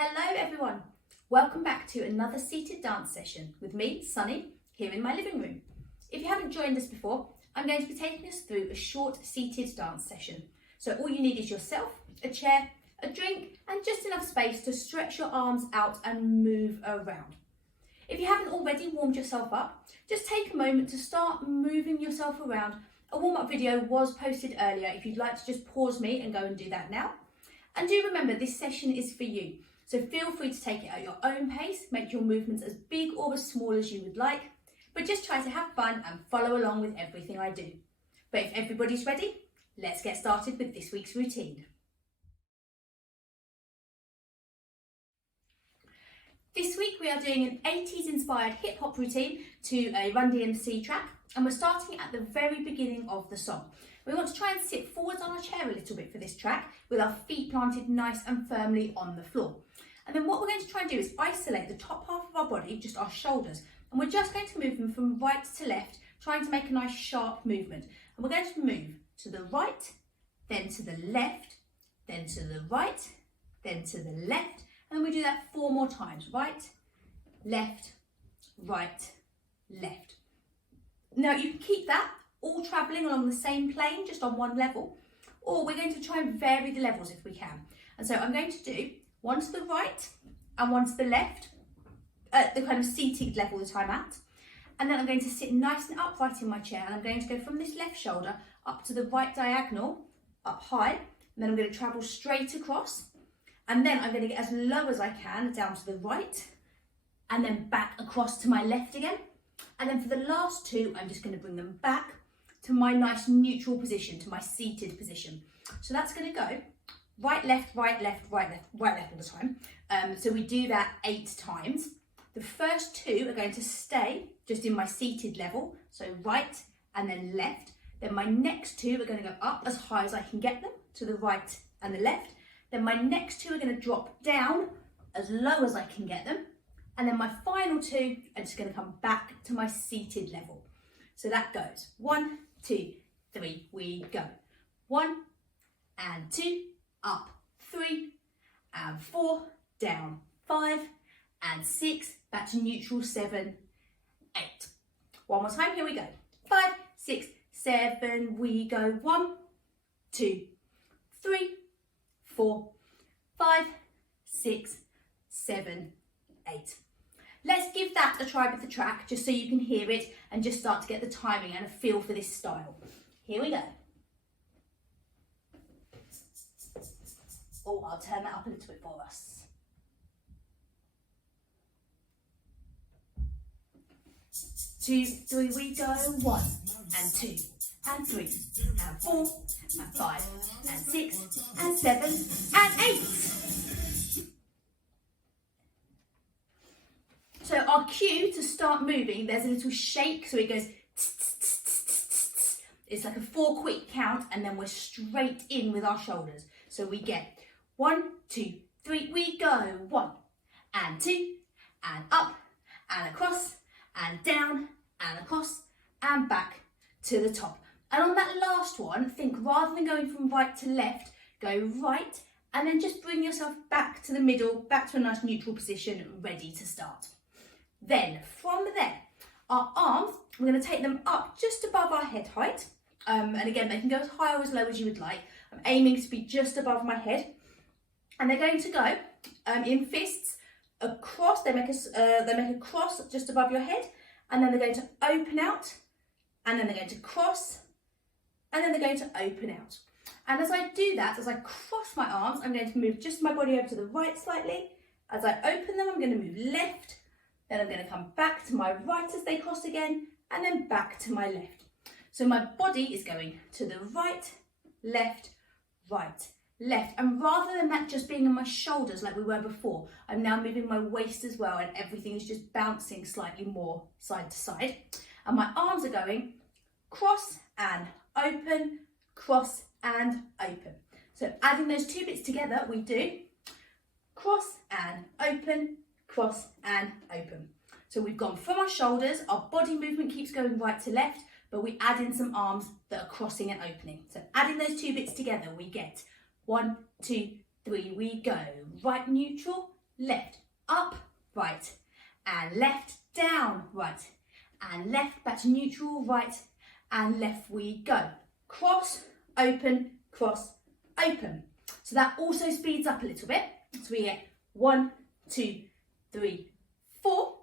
Hello everyone, welcome back to another seated dance session with me, Sunny, here in my living room. If you haven't joined us before, I'm going to be taking us through a short seated dance session. So all you need is yourself, a chair, a drink and just enough space to stretch your arms out and move around. If you haven't already warmed yourself up, just take a moment to start moving yourself around. A warm-up video was posted earlier if you'd like to just pause me and go and do that now. And do remember, this session is for you. So feel free to take it at your own pace, make your movements as big or as small as you would like, but just try to have fun and follow along with everything I do. But if everybody's ready, let's get started with this week's routine. This week we are doing an 80s inspired hip hop routine to a Run DMC track, and we're starting at the very beginning of the song. We want to try and sit forwards on our chair a little bit for this track with our feet planted nice and firmly on the floor. And then what we're going to try and do is isolate the top half of our body, just our shoulders, and we're just going to move them from right to left, trying to make a nice sharp movement. And we're going to move to the right, then to the left, then to the right, then to the left, and we do that 4 more times. Right, left, right, left. Now you can keep that all travelling along the same plane, just on one level, or we're going to try and vary the levels if we can. And so I'm going to do one to the right and one to the left, at the kind of seated level that I'm at. And then I'm going to sit nice and upright in my chair, and I'm going to go from this left shoulder up to the right diagonal, up high, and then I'm going to travel straight across. And then I'm going to get as low as I can down to the right, and then back across to my left again. And then for the last 2, I'm just going to bring them back to my nice neutral position, to my seated position. So that's going to go right, left, right, left, right, left, right, left all the time. So we do that 8 times. The first 2 are going to stay just in my seated level, so right and then left. Then my next 2 are going to go up as high as I can get them, to the right and the left. Then my next 2 are going to drop down as low as I can get them. And then my final 2 are just going to come back to my seated level. So that goes 1, 2, 3, we go. 1 and 2, up, 3 and 4, down, 5 and 6, back to neutral, 7, 8. One more time, here we go. 5, 6, 7, we go. 1, 2, 3, 4, 5, 6, 7, 8. Let's give that a try with the track, just so you can hear it and just start to get the timing and a feel for this style. Here we go. Oh, I'll turn that up a little bit for us. Two, 3, we go. 1 and 2 and 3 and 4 and 5 and 6 and 7 and 8. So our cue to start moving, there's a little shake, so it goes tss, tss, tss, tss, tss, tss. It's like a 4 quick count, and then we're straight in with our shoulders. So we get 1, 2, 3, we go. 1 and 2 and up and across and down and across and back to the top. And on that last one, think rather than going from right to left, go right and then just bring yourself back to the middle, back to a nice neutral position, ready to start. Then from there, our arms, we're going to take them up just above our head height. And again, they can go as high or as low as you would like. I'm aiming to be just above my head. And they're going to go in fists across. They make a cross just above your head. And then they're going to open out. And then they're going to cross. And then they're going to open out. And as I do that, as I cross my arms, I'm going to move just my body over to the right slightly. As I open them, I'm going to move left. Then I'm going to come back to my right as they cross again, and then back to my left. So my body is going to the right, left, right, left. And rather than that just being on my shoulders like we were before, I'm now moving my waist as well, and everything is just bouncing slightly more side to side. And my arms are going cross and open, cross and open. So adding those 2 bits together, we do cross and open, cross and open. So we've gone from our shoulders, our body movement keeps going right to left, but we add in some arms that are crossing and opening. So adding those 2 bits together, we get 1, 2, 3, we go. Right neutral, left, up, right, and left, down, right, and left, back to neutral, right, and left we go. Cross, open, cross, open. So that also speeds up a little bit. So we get 1, 2, 3, 4.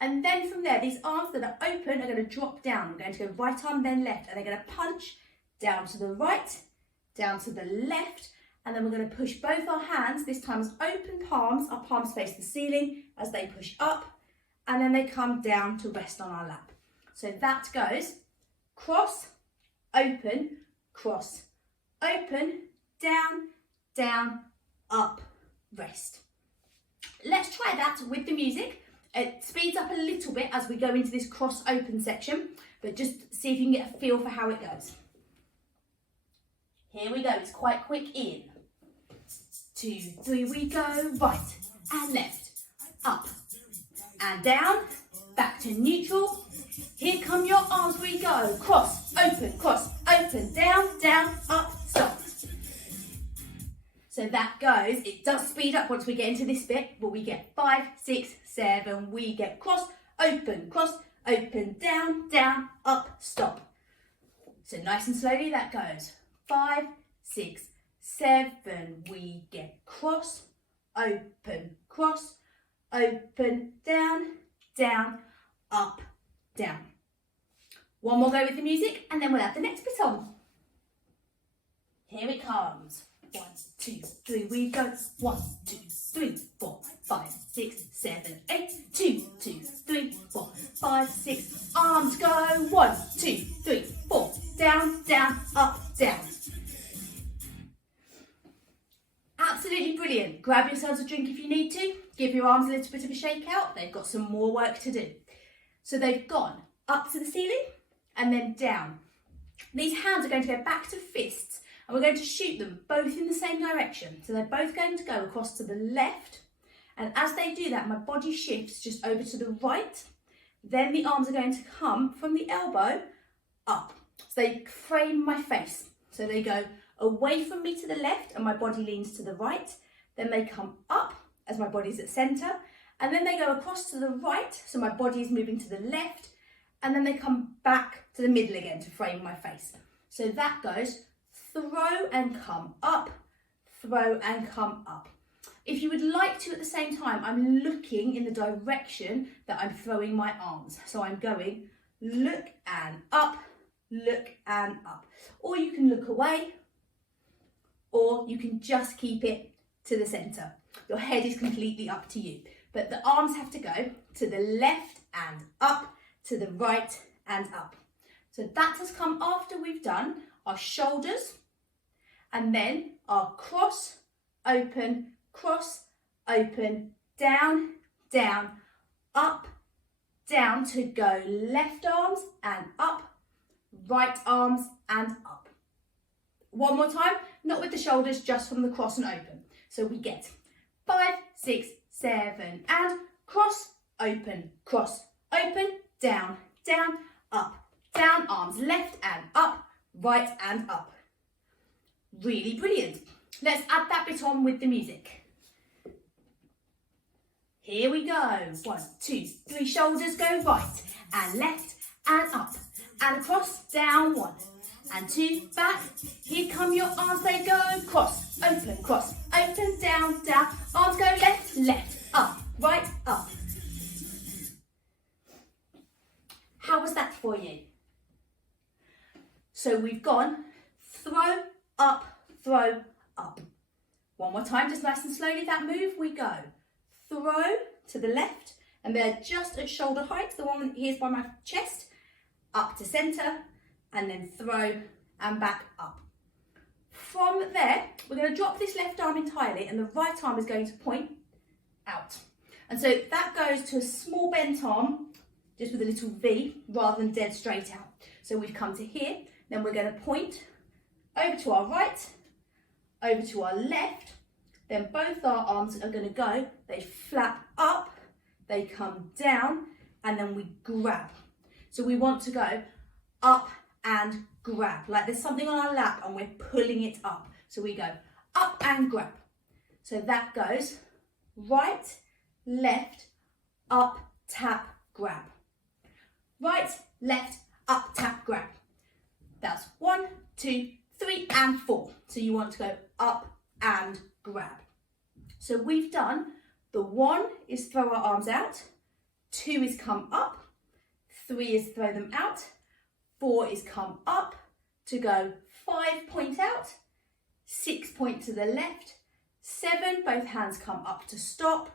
And then from there, these arms that are open are going to drop down. We're going to go right arm, then left, and they're going to punch down to the right, down to the left, and then we're going to push both our hands, this time as open palms, our palms face the ceiling as they push up, and then they come down to rest on our lap. So that goes cross, open, cross, open, down, down, up, rest. Let's try that with the music. It speeds up a little bit as we go into this cross open section, but just see if you can get a feel for how it goes. Here we go, it's quite quick. In 2, 3, we go right and left, up and down, back to neutral. Here come your arms, we go cross, open, down, down, up, stop. So that goes, it does speed up once we get into this bit, but we get 5, 6, 7, we get cross, open, down, down, up, stop. So nice and slowly that goes. 5, 6, 7, we get cross, open, down, down, up, down. One more go with the music and then we'll add the next bit on. Here it comes. 1, 2, 3, we go. 1, 2, 3, 4, 5, 6, 7, 8. 2, 2, 3, 4, 5, 6. Arms go. 1, 2, 3, 4. Down, down, up, down. Absolutely brilliant. Grab yourselves a drink if you need to. Give your arms a little bit of a shake out. They've got some more work to do. So they've gone up to the ceiling and then down. These hands are going to go back to fists. And we're going to shoot them both in the same direction. So they're both going to go across to the left. And as they do that, my body shifts just over to the right. Then the arms are going to come from the elbow up. So they frame my face. So they go away from me to the left and my body leans to the right. Then they come up as my body's at centre. And then they go across to the right. So my body is moving to the left. And then they come back to the middle again to frame my face. So that goes throw and come up, throw and come up. If you would like to at the same time, I'm looking in the direction that I'm throwing my arms. So I'm going look and up, or you can look away, or you can just keep it to the centre. Your head is completely up to you, but the arms have to go to the left and up, to the right and up. So that has come after we've done our shoulders, and then our cross, open, down, down, up, down to go left arms and up, right arms and up. One more time, not with the shoulders, just from the cross and open. So we get 5, 6, 7, and cross, open, down, down, up, down, arms left and up, right and up. Really brilliant. Let's add that bit on with the music. Here we go. 1, 2, 3, shoulders go right and left and up and across, down, 1 and 2, back. Here come your arms, they go cross, open, down, down. Arms go left, left, up, right, up. How was that for you? So we've gone throw, up. One more time, just nice and slowly, that move, we go. Throw to the left, and they're just at shoulder height, the one here's by my chest, up to centre, and then throw and back up. From there, we're going to drop this left arm entirely, and the right arm is going to point out. And so that goes to a small bent arm, just with a little V, rather than dead straight out. So we've come to here, then we're going to point over to our right, over to our left, then both our arms are going to go, they flap up, they come down, and then we grab. So we want to go up and grab, like there's something on our lap and we're pulling it up. So we go up and grab. So that goes right left, up, tap, grab. Right, left, up, tap, grab. That's 1, 2, 3 and 4. So you want to go up and grab. So we've done the 1 is throw our arms out, 2 is come up, 3 is throw them out, 4 is come up to go 5 point out, 6 point to the left, 7 both hands come up to stop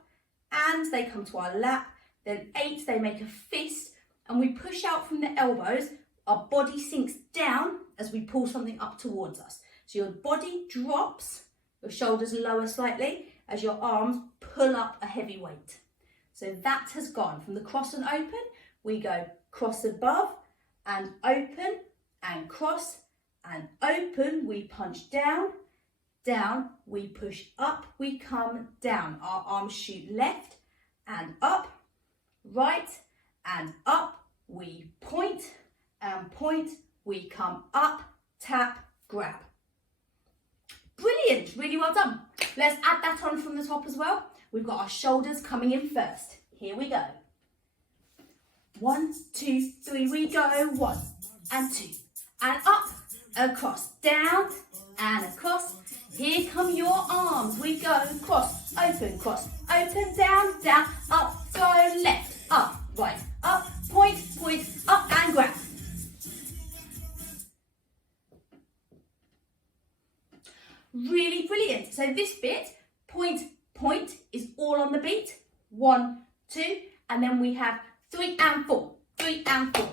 and they come to our lap, then 8 they make a fist and we push out from the elbows, our body sinks down as we pull something up towards us. So your body drops, your shoulders lower slightly as your arms pull up a heavy weight. So that has gone from the cross and open, we go cross above and open and cross and open, we punch down, down, we push up, we come down. Our arms shoot left and up, right and up, we point and point, we come up, tap, grab. Brilliant, really well done. Let's add that on from the top as well. We've got our shoulders coming in first. Here we go. 1, 2, 3, we go. 1 and 2 and up, across, down and across. Here come your arms. We go cross, open, down, down, up, go left, up, right, up, point, point, up and grab. Really brilliant. So this bit, point, point, is all on the beat. 1, 2, and then we have 3 and 4, 3 and 4.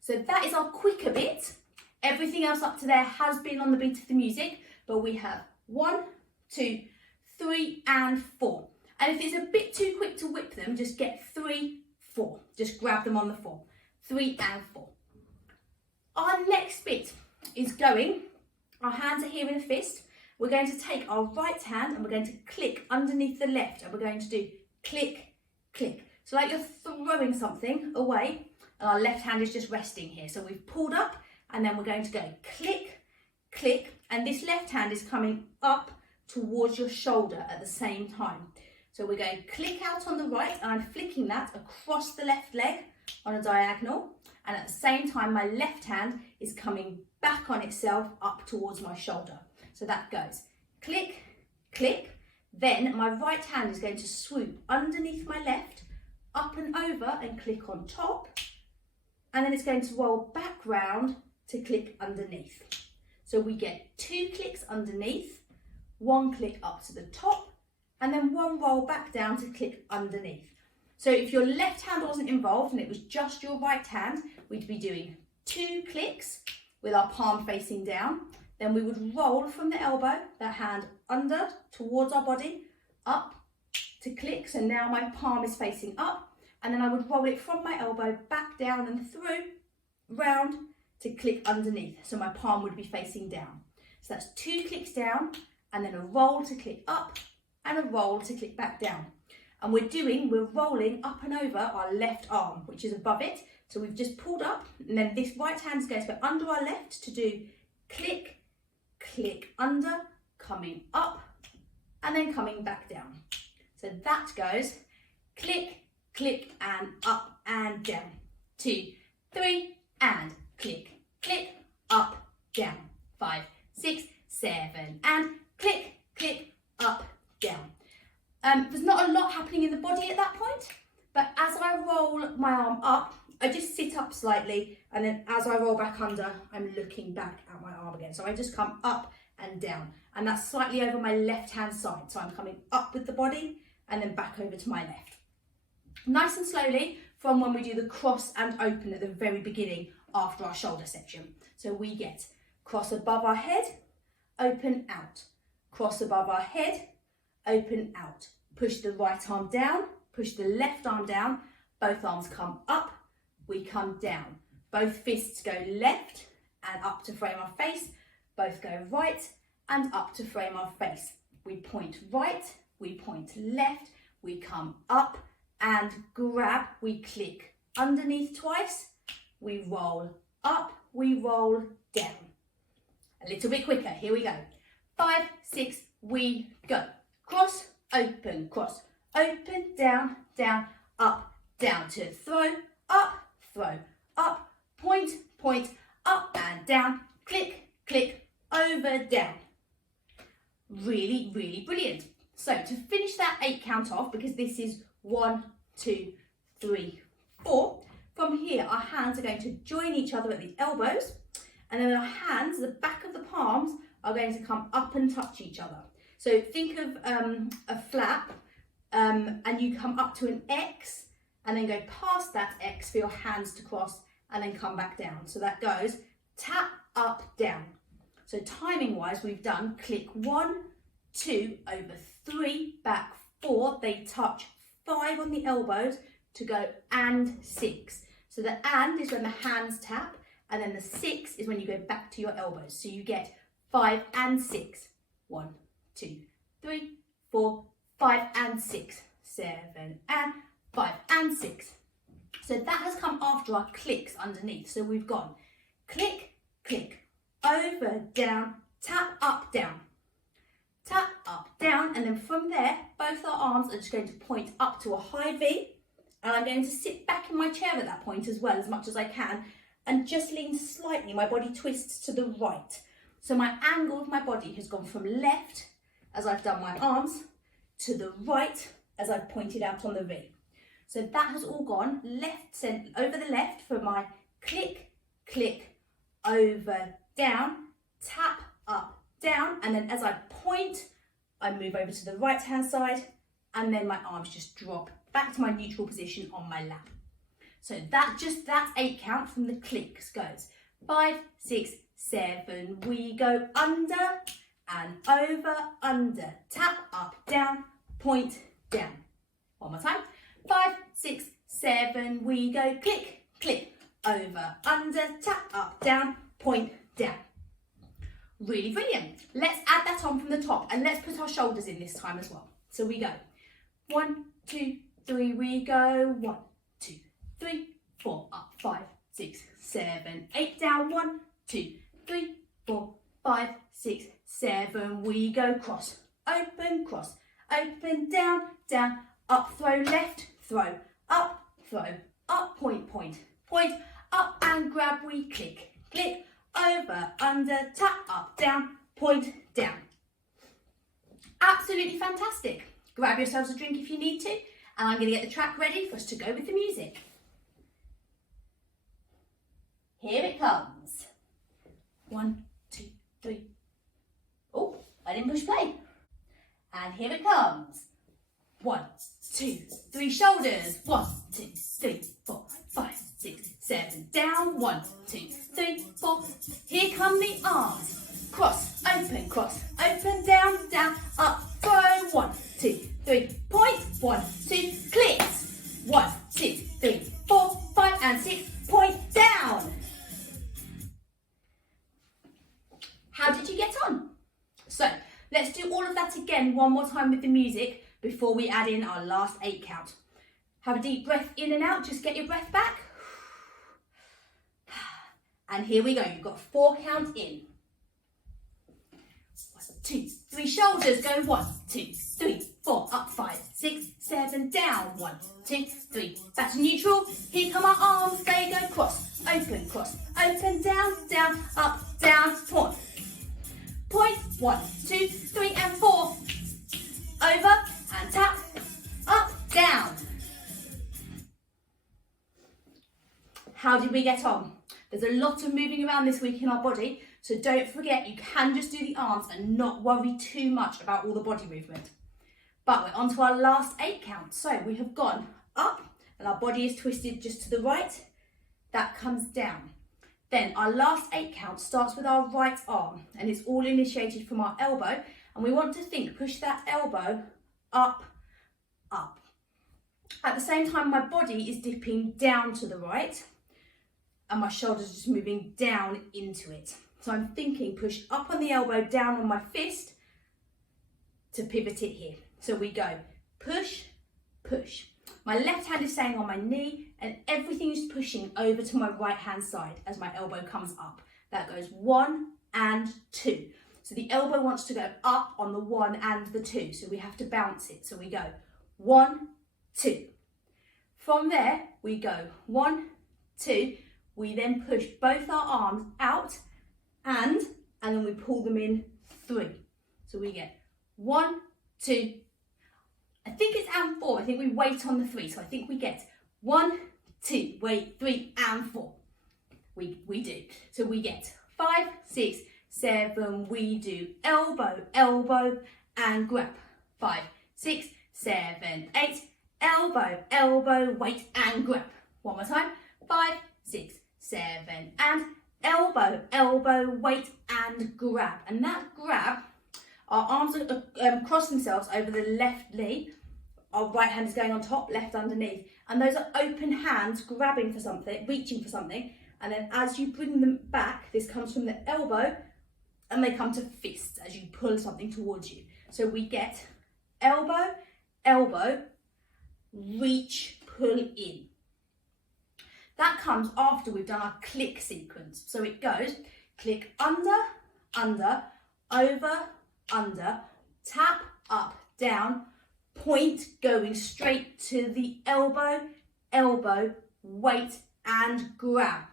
So that is our quicker bit. Everything else up to there has been on the beat of the music, but we have 1, 2, 3 and 4. And if it's a bit too quick to whip them, just get 3, 4. Just grab them on the 4. 3 and 4. Our next bit is going, our hands are here in a fist. We're going to take our right hand and we're going to click underneath the left and we're going to do click, click. So like you're throwing something away and our left hand is just resting here. So we've pulled up and then we're going to go click, click, and this left hand is coming up towards your shoulder at the same time. So we're going click out on the right and I'm flicking that across the left leg on a diagonal, and at the same time my left hand is coming back on itself up towards my shoulder. So that goes click, click, then my right hand is going to swoop underneath my left, up and over and click on top, and then it's going to roll back round to click underneath. So we get 2 clicks underneath, 1 click up to the top, and then 1 roll back down to click underneath. So if your left hand wasn't involved and it was just your right hand, we'd be doing 2 clicks with our palm facing down. Then we would roll from the elbow, that hand under towards our body, up to click. So now my palm is facing up, and then I would roll it from my elbow back down and through, round to click underneath. So my palm would be facing down. So that's 2 clicks down and then a roll to click up and a roll to click back down. And we're rolling up and over our left arm, which is above it. So we've just pulled up, and then this right hand is going to go under our left to do click, click under, coming up, and then coming back down. So that goes click, click, and up and down. 2, 3, and click, click, up, down. 5, 6, 7, and click, click, up, down. There's not a lot happening in the body at that point, but as I roll my arm up, I just sit up slightly, and then as I roll back under, I'm looking back at my arm again. So I just come up and down, and that's slightly over my left-hand side. So I'm coming up with the body and then back over to my left. Nice and slowly from when we do the cross and open at the very beginning after our shoulder section. So we get cross above our head, open out. Cross above our head, open out. Push the right arm down, push the left arm down. Both arms come up, we come down. Both fists go left and up to frame our face. Both go right and up to frame our face. We point right, we point left, we come up and grab. We click underneath twice, we roll up, we roll down. A little bit quicker, here we go. 5, 6, we go. Cross, open, open, down, down, up, down, to throw, up, point, point, up and down, click, click, over, down. Really, really brilliant. So to finish that 8 count off, because this is 1, 2, 3, 4, from here our hands are going to join each other at the elbows, and then our hands, the back of the palms, are going to come up and touch each other. So think of a flap, and you come up to an X, and then go past that X for your hands to cross, and then come back down. So that goes tap, up, down. So timing wise, we've done click 1, 2, over 3, back 4, they touch 5 on the elbows to go and 6. So the and is when the hands tap, and then the 6 is when you go back to your elbows. So you get 5 and 6. 1, 2, 3, 4, 5 and 6, 7 and 5 and 6. So that has come after our clicks underneath. So we've gone click, click, over, down, tap, up, down, and then from there, both our arms are just going to point up to a high V, and I'm going to sit back in my chair at that point as well, as much as I can, and just lean slightly. My body twists to the right. So my angle of my body has gone from left, as I've done my arms, to the right, as I've pointed out on the V. So that has all gone left, over the left for my click, click, over, down, tap, up, down, and then as I point, I move over to the right hand side, and then my arms just drop back to my neutral position on my lap. So that's 8 count from the clicks goes 5, 6, 7, we go under and over, under, tap, up, down, point, down. One more time. 5, 6, 7, we go click, click, over, under, tap, up, down, point, down. Really brilliant. Let's add that on from the top, and let's put our shoulders in this time as well. So we go 1, 2, 3, we go 1, 2, 3, 4, up, 5, 6, 7, 8, down, 1, 2, 3, 4, 5, 6, 7, we go cross, open, down, down, up, throw, left, throw, up, point, point, point, up and grab, we click, click, over, under, tap, up, down, point, down. Absolutely fantastic. Grab yourselves a drink if you need to, and I'm going to get the track ready for us to go with the music. Here it comes. 1, 2, 3. Oh, I didn't push play. And here it comes. 1, 2, 3, shoulders. 1, 2, 3, 4, 5, 6, 7, down. 1, 2, 3, 4. Here come the arms. Cross, open, down, down, up, throw. 1, 2, 3, point. 1, 2, clicks. 1, 2, 3, 4, 5 and 6, point, down. How did you get on? So let's do all of that again one more time with the music before we add in our last 8 count. Have a deep breath in and out, just get your breath back. And here we go, you've got 4 count in. 1, 2, 3, shoulders, go 1, 2, 3, 4, up, 5, 6, 7, down, 1, 2, 3, back to neutral. Here come our arms, they go cross, open, down, down, up, down, point. Point, 1, 2, 3 and 4, over and tap, up, down. How did we get on? There's a lot of moving around this week in our body, so don't forget you can just do the arms and not worry too much about all the body movement. But we're on to our last 8 counts. So we have gone up and our body is twisted just to the right. That comes down. Then our last 8 count starts with our right arm, and it's all initiated from our elbow, and we want to push that elbow up, up. At the same time, my body is dipping down to the right, and my shoulders are just moving down into it. So I'm thinking push up on the elbow, down on my fist to pivot it here. So we go push, push. My left hand is staying on my knee, and everything is pushing over to my right hand side as my elbow comes up. That goes 1 and 2. So the elbow wants to go up on the 1 and the 2, so we have to bounce it. So we go 1, 2. From there, we go 1, 2. We then push both our arms out and then we pull them in 3. So we get 1, 2. I think it's and 4. I think we wait on the 3. So I think we get 1, 2, wait, 3 and 4. We do. So we get 5, 6, 7. We do elbow, elbow and grab. 5, 6, 7, 8. Elbow, elbow, wait and grab. One more time. 5, 6, 7 and elbow, elbow, wait and grab. And that grab, our arms cross themselves over the left knee. Our right hand is going on top, left underneath. And those are open hands grabbing for something, reaching for something. And then as you bring them back, this comes from the elbow and they come to fists as you pull something towards you. So we get elbow, elbow, reach, pull in. That comes after we've done our click sequence. So it goes click under, under, over, under, tap, up, down, point going straight to the elbow, elbow, wait and grab.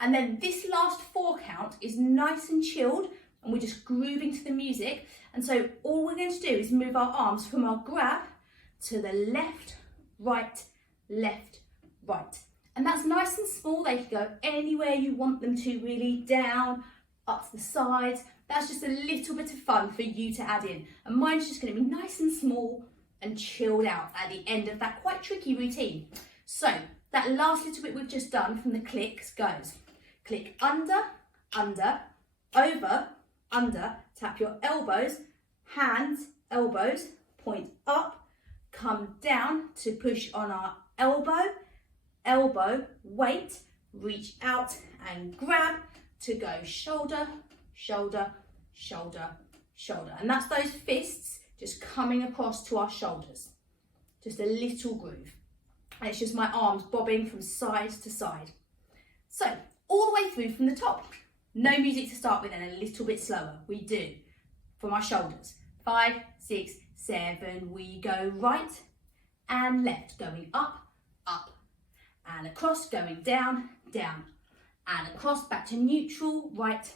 And then this last 4 count is nice and chilled and we're just grooving to the music. And so all we're going to do is move our arms from our grab to the left, right, left, right. And that's nice and small. They can go anywhere you want them to, really, down, up to the sides. That's just a little bit of fun for you to add in. And mine's just going to be nice and small and chilled out at the end of that quite tricky routine. So that last little bit we've just done from the clicks goes click under, under, over, under, tap your elbows, hands, elbows, point up, come down to push on our elbow, elbow, wait, reach out and grab to go shoulder, shoulder, shoulder, shoulder. And that's those fists just coming across to our shoulders. Just a little groove. And it's just my arms bobbing from side to side. So, all the way through from the top. No music to start with and a little bit slower. We do. From our shoulders. 5, 6, 7. We go right and left. Going up, up. And across, going down, down. And across, back to neutral, right.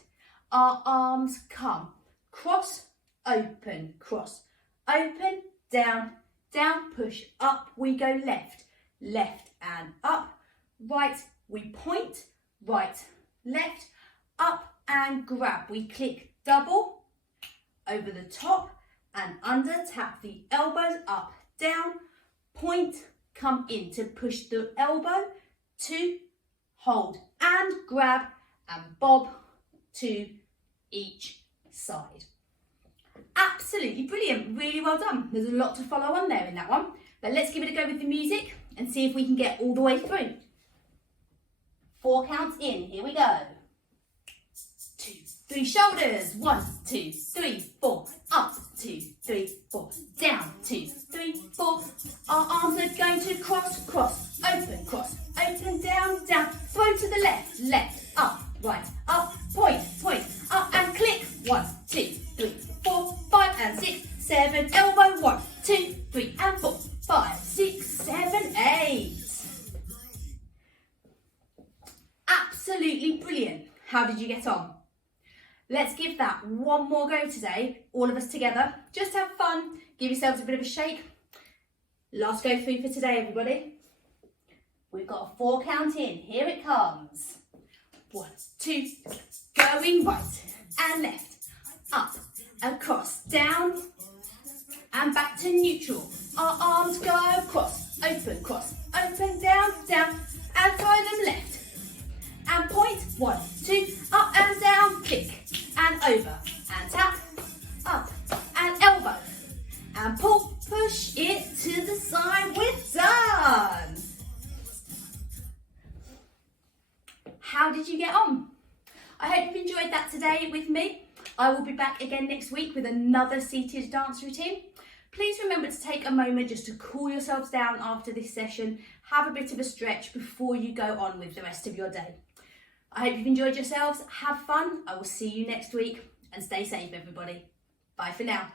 Our arms come. Cross, open, cross. Open, down, down, push, up. We go left, left and up. Right, we point, right, left, up and grab. We click double over the top and under. Tap the elbows up, down, point, come in to push the elbow, 2, hold and grab and bob to each side. Absolutely brilliant, really well done. There's a lot to follow on there in that one, but let's give it a go with the music and see if we can get all the way through. 4 counts in, here we go. 2, 3, shoulders, 1, 2, 3, 4, up, 2, 3, 4, down, 2, 3, 4. Our arms are going to cross, cross, open, down, down, throw to the left, left, up, right, up, point, point, up and click. 1, 2, 3, 4, 5 and 6, 7, elbow, 1, 2, 3 and 4, 5, 6, 7, 8. Absolutely brilliant. How did you get on? Let's give that one more go today, all of us together. Just have fun, give yourselves a bit of a shake. Last go through for today, everybody. We've got a 4 count in, here it comes. 1, 2, going right and left, up, across, down and back to neutral. Our arms go cross, open, down, down and throw them left. And point, 1, 2, up and down, click, and over, and tap, up, and elbow, and pull, push it to the side, we're done. How did you get on? I hope you've enjoyed that today with me. I will be back again next week with another seated dance routine. Please remember to take a moment just to cool yourselves down after this session, have a bit of a stretch before you go on with the rest of your day. I hope you've enjoyed yourselves. Have fun. I will see you next week and stay safe, everybody. Bye for now.